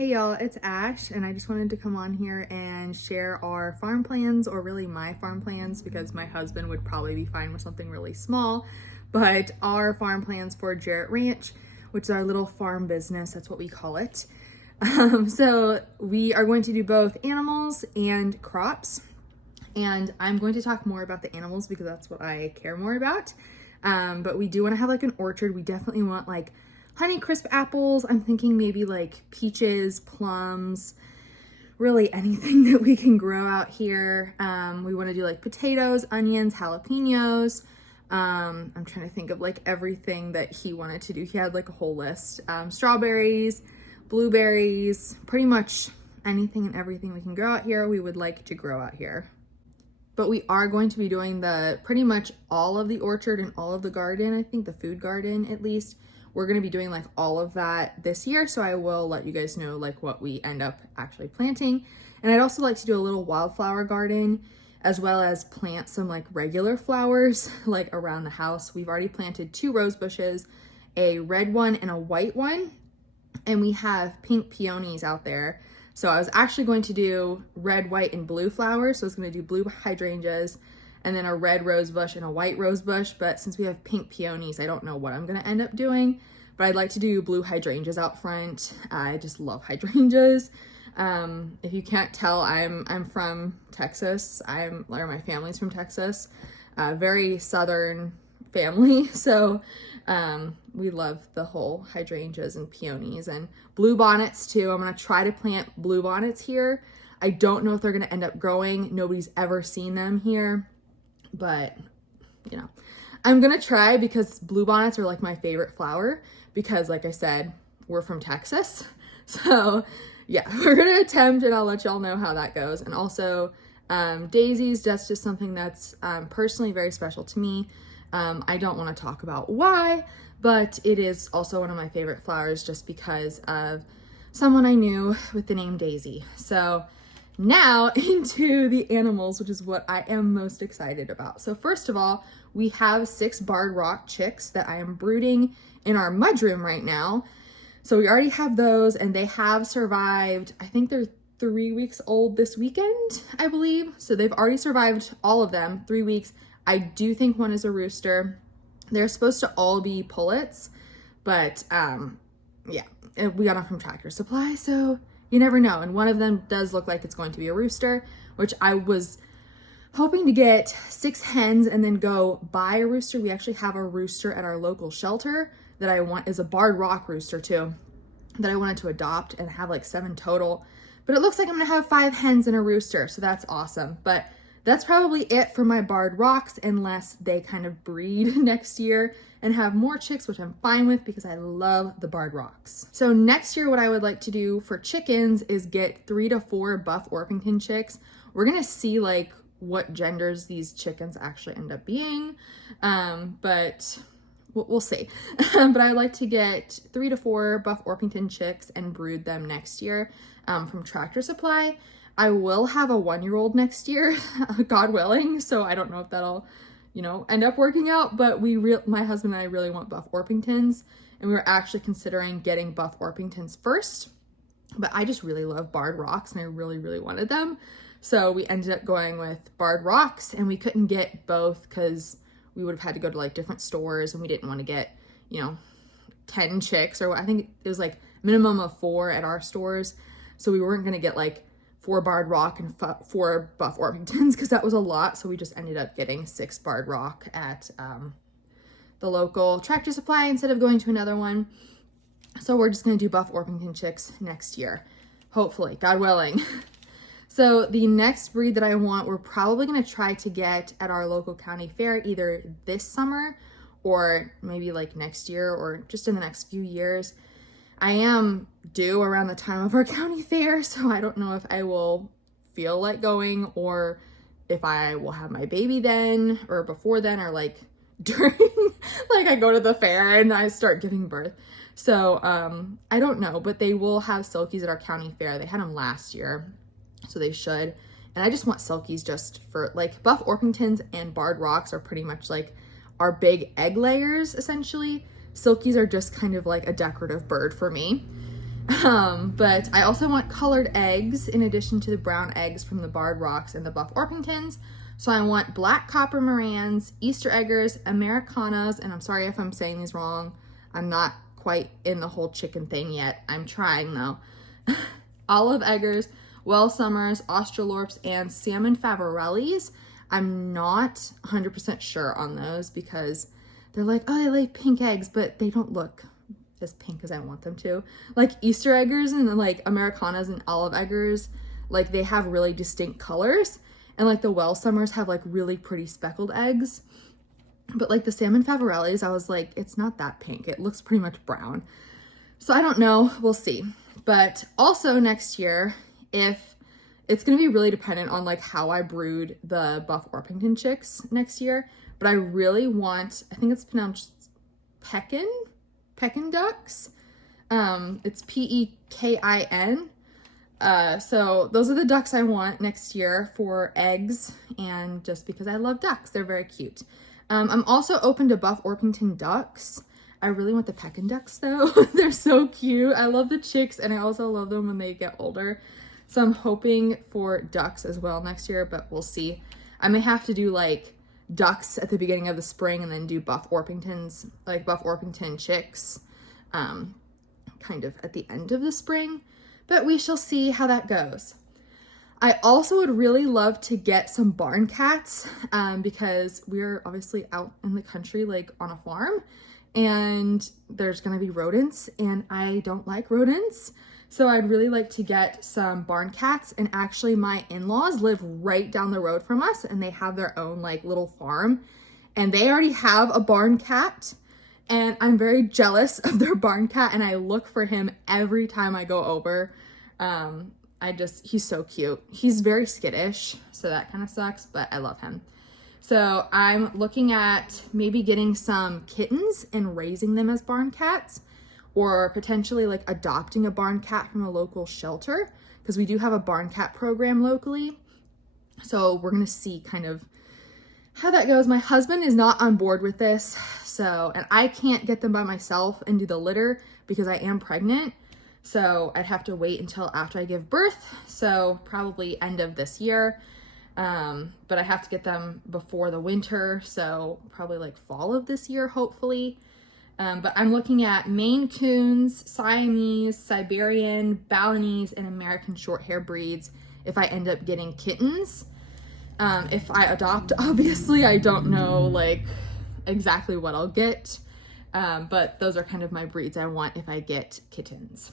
Hey y'all, it's Ash, and I just wanted to come on here and share our farm plans, or really my farm plans, because my husband would probably be fine with something really small, but our farm plans for Jarrett Ranch, which is our little farm business, that's what we call it. So we are going to do both animals and crops, and I'm going to talk more about the animals because that's what I care more about. But we do want to have like an orchard. We definitely want like Honeycrisp apples. I'm thinking maybe like peaches, plums, really anything that we can grow out here. We want to do like potatoes, onions, jalapenos. I'm trying to think of like everything that he wanted to do. He had like a whole list. Strawberries, blueberries, pretty much anything and everything we can grow out here, we would like to grow out here. But we are going to be doing pretty much all of the orchard and all of the garden. I think the food garden at least. We're going to be doing like all of that this year, so I will let you guys know like what we end up actually planting. And I'd also like to do a little wildflower garden, as well as plant some like regular flowers like around the house. We've already planted 2 rose bushes, a red one and a white one, and we have pink peonies out there. So I was actually going to do red, white, and blue flowers. So I was going to do blue hydrangeas and then a red rose bush and a white rose bush. But since we have pink peonies, I don't know what I'm going to end up doing. But I'd like to do blue hydrangeas out front. I just love hydrangeas. If you can't tell, I'm from Texas. My family's from Texas. Very southern family. So we love the whole hydrangeas and peonies and blue bonnets too. I'm going to try to plant blue bonnets here. I don't know if they're going to end up growing. Nobody's ever seen them here. But, you know, I'm going to try because bluebonnets are like my favorite flower because, like I said, we're from Texas. So, yeah, we're going to attempt and I'll let y'all know how that goes. And also, daisies, that's just something that's personally very special to me. I don't want to talk about why, but it is also one of my favorite flowers just because of someone I knew with the name Daisy. So, now into the animals, which is what I am most excited about. So first of all, we have 6 barred rock chicks that I am brooding in our mudroom right now. So we already have those and they have survived. I think they're 3 weeks old this weekend, I believe. So they've already survived all of them, 3 weeks. I do think one is a rooster. They're supposed to all be pullets, but yeah, we got them from Tractor Supply, so you never know. And one of them does look like it's going to be a rooster, which I was hoping to get 6 hens and then go buy a rooster. We actually have a rooster at our local shelter that I want is a barred rock rooster too, that I wanted to adopt and have like 7 total. But it looks like I'm gonna have 5 hens and a rooster, so that's awesome. But that's probably it for my barred rocks unless they kind of breed next year and have more chicks, which I'm fine with because I love the barred rocks. So next year, what I would like to do for chickens is get 3 to 4 Buff Orpington chicks. We're gonna see like what genders these chickens actually end up being, but we'll see. But I'd like to get 3 to 4 Buff Orpington chicks and brood them next year from Tractor Supply. I will have a 1-year-old next year, God willing, so I don't know if that'll, end up working out, but my husband and I really want Buff Orpingtons, and we were actually considering getting Buff Orpingtons first, but I just really love barred rocks, and I really, really wanted them, so we ended up going with barred rocks, and we couldn't get both because we would have had to go to like different stores, and we didn't want to get, 10 chicks, or I think it was like minimum of 4 at our stores, so we weren't going to get like 4 barred rock and 4 Buff Orpingtons because that was a lot. So we just ended up getting 6 barred rock at the local Tractor Supply instead of going to another one. So we're just going to do Buff Orpington chicks next year. Hopefully, God willing. So the next breed that I want, we're probably going to try to get at our local county fair either this summer or maybe like next year or just in the next few years. I am due around the time of our county fair, so I don't know if I will feel like going or if I will have my baby then or before then or like during, like I go to the fair and I start giving birth. So I don't know, but they will have silkies at our county fair. They had them last year, so they should. And I just want silkies just for like Buff Orpingtons and barred rocks are pretty much like our big egg layers essentially. Silkies are just kind of like a decorative bird for me. But I also want colored eggs in addition to the brown eggs from the Barred Rocks and the Buff Orpingtons. So I want black copper Morans, Easter eggers, Americanas, and I'm sorry if I'm saying these wrong. I'm not quite in the whole chicken thing yet. I'm trying though. Olive eggers, Wells Summers, Australorps, and salmon favorellis. I'm not 100% sure on those because they're like, oh, they lay pink eggs, but they don't look as pink as I want them to. Like Easter eggers and like Americanas and olive eggers, like they have really distinct colors. And like the Wells Summers have like really pretty speckled eggs. But like the salmon favorellis, I was like, it's not that pink. It looks pretty much brown. So I don't know. We'll see. But also next year, if it's going to be really dependent on like how I brood the Buff Orpington chicks next year. But I really want, I think it's pronounced Pekin ducks. It's Pekin. So those are the ducks I want next year for eggs, and just because I love ducks, they're very cute. I'm also open to Buff Orpington ducks. I really want the Pekin ducks though. They're so cute. I love the chicks, and I also love them when they get older. So I'm hoping for ducks as well next year, but we'll see. I may have to do like ducks at the beginning of the spring and then do Buff Orpingtons, like Buff Orpington chicks, kind of at the end of the spring, but we shall see how that goes. I also would really love to get some barn cats, because we're obviously out in the country, like on a farm, and there's gonna be rodents, and I don't like rodents. So I'd really like to get some barn cats, and actually my in-laws live right down the road from us, and they have their own like little farm, and they already have a barn cat, and I'm very jealous of their barn cat, and I look for him every time I go over. He's so cute. He's very skittish, so that kind of sucks, but I love him. So I'm looking at maybe getting some kittens and raising them as barn cats, or potentially like adopting a barn cat from a local shelter, because we do have a barn cat program locally. So we're gonna see kind of how that goes. My husband is not on board with this, so, and I can't get them by myself and do the litter because I am pregnant. So I'd have to wait until after I give birth, so probably end of this year. But I have to get them before the winter, so probably like fall of this year, hopefully. But I'm looking at Maine Coons, Siamese, Siberian, Balinese, and American Shorthair breeds if I end up getting kittens. If I adopt, obviously, I don't know like exactly what I'll get, but those are kind of my breeds I want if I get kittens.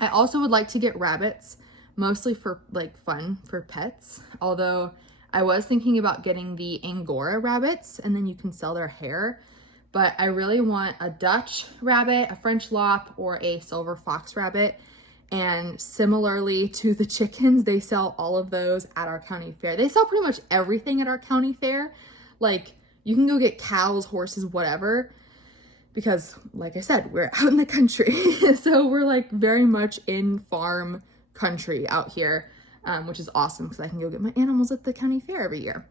I also would like to get rabbits, mostly for like fun for pets, although I was thinking about getting the Angora rabbits, and then you can sell their hair. But I really want a Dutch rabbit, a French lop, or a silver fox rabbit. And similarly to the chickens, they sell all of those at our county fair. They sell pretty much everything at our county fair. Like, you can go get cows, horses, whatever. Because, like I said, we're out in the country. So we're like very much in farm country out here, which is awesome because I can go get my animals at the county fair every year.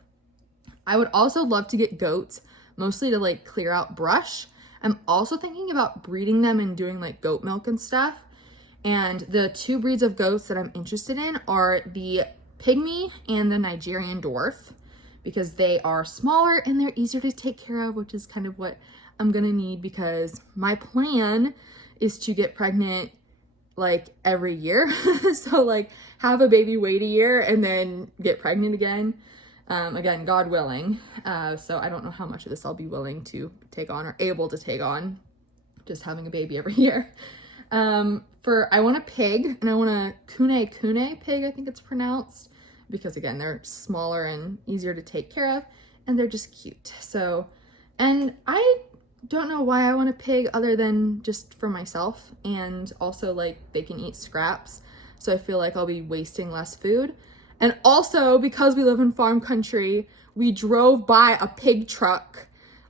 I would also love to get goats, mostly to like clear out brush. I'm also thinking about breeding them and doing like goat milk and stuff. And the two breeds of goats that I'm interested in are the Pygmy and the Nigerian Dwarf, because they are smaller and they're easier to take care of, which is kind of what I'm gonna need, because my plan is to get pregnant like every year. So like have a baby, wait a year, and then get pregnant again. Again, God willing. So I don't know how much of this I'll be willing to take on or able to take on, just having a baby every year. I want a pig, and I want a kune pig, I think it's pronounced, because again, they're smaller and easier to take care of, and they're just cute. So, and I don't know why I want a pig other than just for myself, and also like they can eat scraps, so I feel like I'll be wasting less food. And also, because we live in farm country, we drove by a pig truck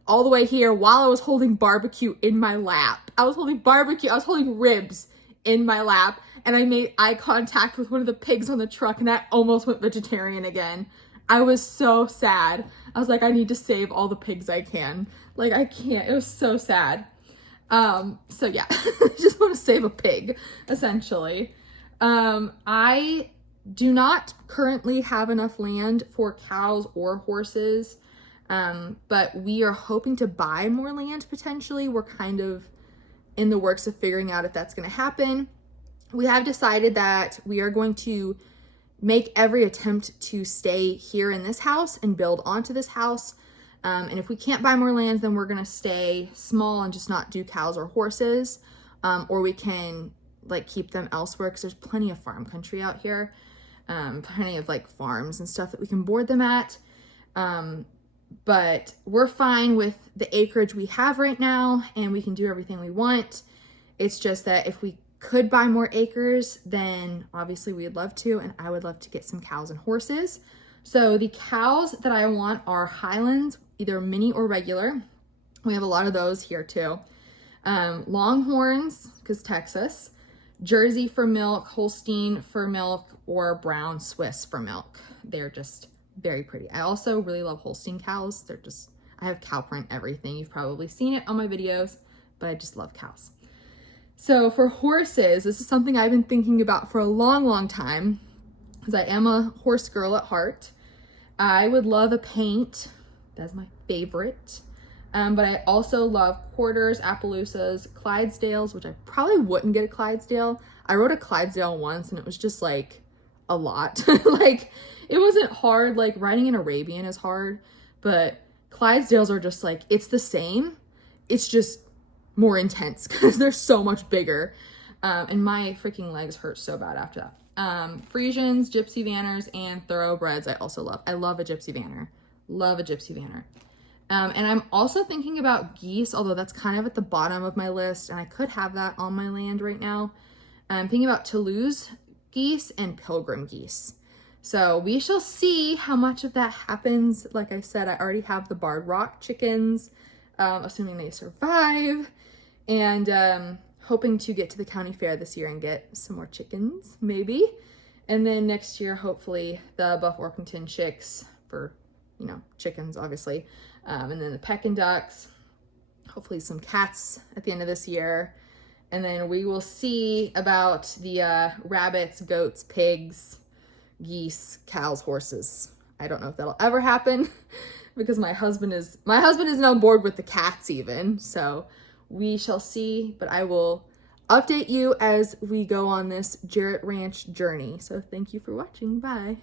all the way here while I was holding barbecue in my lap. I was holding ribs in my lap, and I made eye contact with one of the pigs on the truck, and I almost went vegetarian again. I was so sad. I was like, I need to save all the pigs I can. Like, I can't. It was so sad. So yeah, just want to save a pig, essentially. I do not currently have enough land for cows or horses, but we are hoping to buy more land potentially. We're kind of in the works of figuring out if that's going to happen. We have decided that we are going to make every attempt to stay here in this house and build onto this house. And if we can't buy more land, then we're going to stay small and just not do cows or horses. Or we can like keep them elsewhere because there's plenty of farm country out here. Plenty of like farms and stuff that we can board them at. But we're fine with the acreage we have right now and we can do everything we want. It's just that if we could buy more acres, then obviously we'd love to, and I would love to get some cows and horses. So the cows that I want are Highlands, either mini or regular. We have a lot of those here too. Longhorns, because Texas, Jersey for milk, Holstein for milk, or brown Swiss for milk. They're just very pretty. I also really love Holstein cows. I have cow print everything. You've probably seen it on my videos, but I just love cows. So for horses, this is something I've been thinking about for a long, long time, because I am a horse girl at heart. I would love a paint. That's my favorite. But I also love quarters, Appaloosas, Clydesdales, which I probably wouldn't get a Clydesdale. I rode a Clydesdale once and it was just like a lot. Like it wasn't hard. Like riding an Arabian is hard, but Clydesdales are just like, it's the same. It's just more intense because they're so much bigger. And my freaking legs hurt so bad after that. Friesians, Gypsy Vanners, and Thoroughbreds I also love. I love a Gypsy Vanner. Love a Gypsy Vanner. And I'm also thinking about geese, although that's kind of at the bottom of my list, and I could have that on my land right now. I'm thinking about Toulouse geese and pilgrim geese. So we shall see how much of that happens. Like I said, I already have the Barred Rock chickens, assuming they survive, and hoping to get to the county fair this year and get some more chickens, maybe. And then next year, hopefully the Buff Orpington chicks for, chickens, obviously. And then the Pekin ducks, hopefully some cats at the end of this year. And then we will see about the rabbits, goats, pigs, geese, cows, horses. I don't know if that'll ever happen because my husband isn't on board with the cats even. So we shall see, but I will update you as we go on this Jarrett Ranch journey. So thank you for watching. Bye.